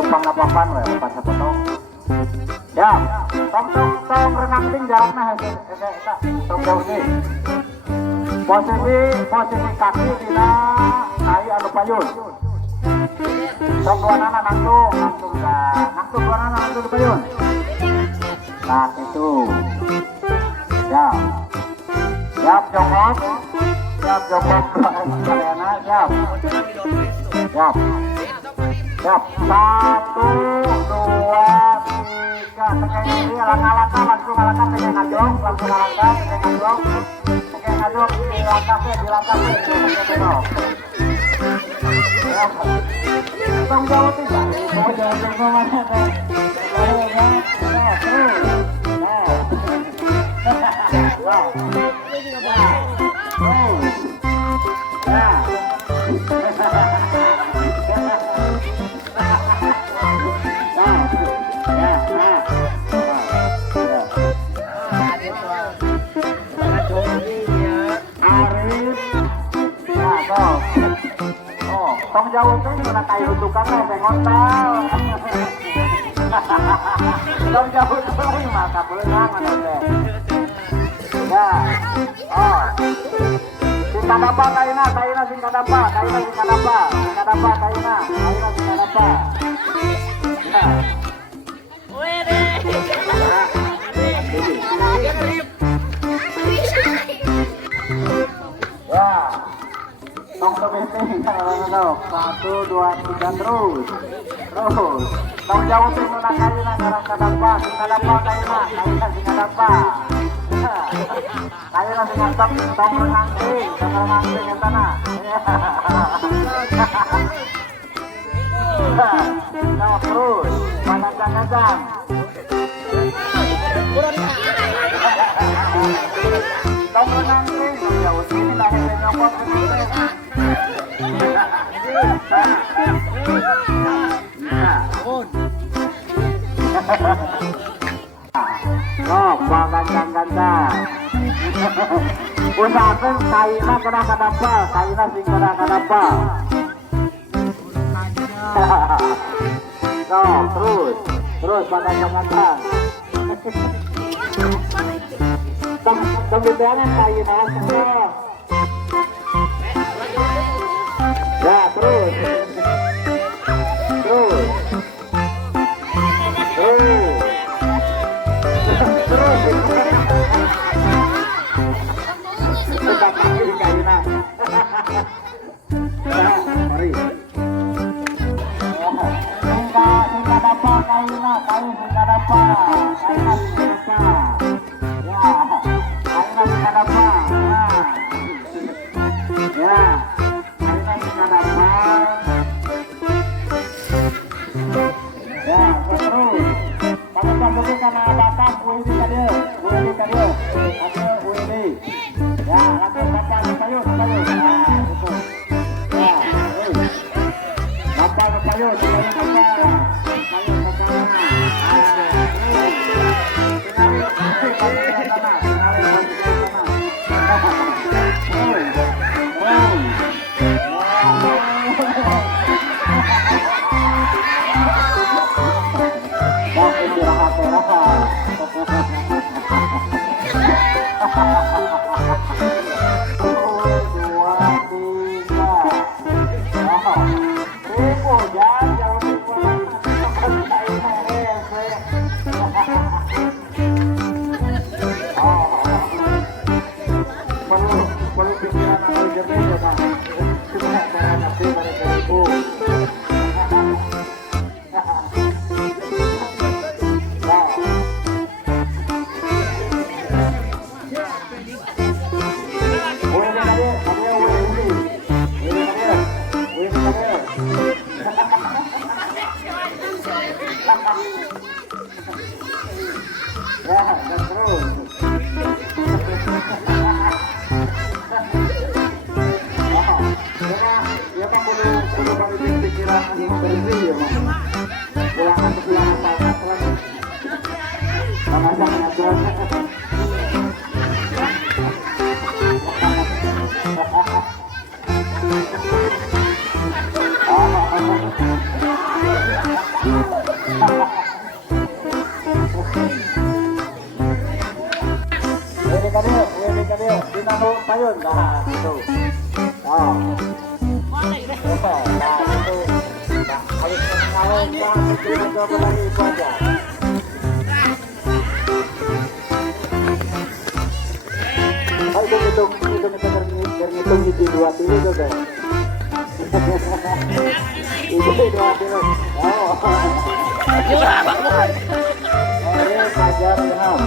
Lempang na papan we, papan sa potong. Ya, tong renang ting jarak nah eta tong jauh sih. Posisi kaki dina kai anu payun. Tong dua nana nangtung dua nana nangtung di payun. Nah itu. Ya. Siap jongkok. Siap jongkok kaliana, siap. Siap. Siap. 1, 2, 3. Tegak ini langkah-langkah langsung langkah tegak ngajong, langsung langkah tegak ngajong. Tegak ngajong di langkah tegak. Ya. Tong jauh tidak. Mau jauh mana teh? Tong jauh tuh gimana kayu rutukan lah, saya ngontal. Tong jauh tuh maka berenang mana teh. Ya, oh, singkadapa kaina singkadapa. Ya. Wah. Tong sebenting kalau 1, 2, 3 terus. Tong jauh sing nuna kaina ngarang kadapa, singkadapa kaina singkadapa. Kaina singkadap tong renang ting eta na. Nah, terus panjang-panjang. Tong renang ting jauh sini lah nyokot. Oh, gantang. Usahakan kaina kena kadapa, kaina sing kena kadapa. Oh, terus gantang. Tong diteanan kaina semua. Ya, terus. Tetap lagi di kaina. Ya, mari. Singkadapa kaina. Ya, kaina singkadapa. Ya. Ya, terus. Pakai karena batas UID tadi. Ya, langsung bapak sayur. Nah, gitu. Ya, terus. Bapak sayur. Ini kadeo, dinamo payun nah itu. Oh. Nah, itu. Nah, harus mengalir kita coba lagi itu aja. Oh, hitung terhitung di dua tilu tuh deh. Itu dua tilu. Oh. Ini pelajar Ilham.